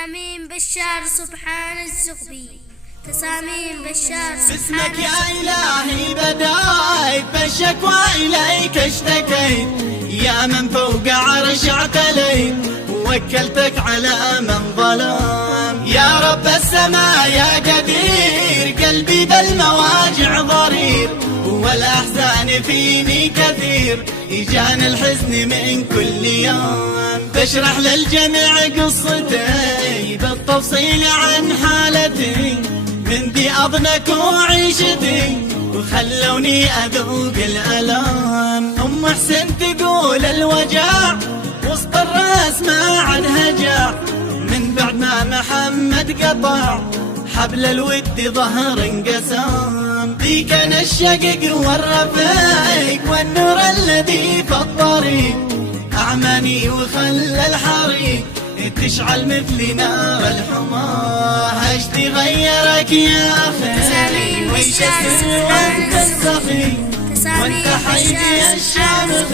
تسامين بشار سبحان الزغبي. تسامين بشار باسمك يا إلهي بدايت بالشكوى إليك اشتكيت، يا من فوق عرش اعتليت ووكلتك على من ظلم. يا رب السماء يا قدير، قلبي بالمواجع ضرير والأحزان فيني كثير، إجاني الحزن من كل يوم. بشرح للجميع قصتي بالتفصيل عن حالتي، من ذي أضنك وعيشتي وخلوني أذوق الألام. أم حسن تقول الوجع وسط الراس ما عاد هجع، من بعد ما محمد قطع حبل الود ظهر انقسام. ذيك أنا الشقق والرفيق والنور الذي في الطريق، أعماني وخلى الحريق تشعل مثل نار الحماه. ايش تغيرك يا اخي ويش السر وانت السخي وانت حيدي الشامخ.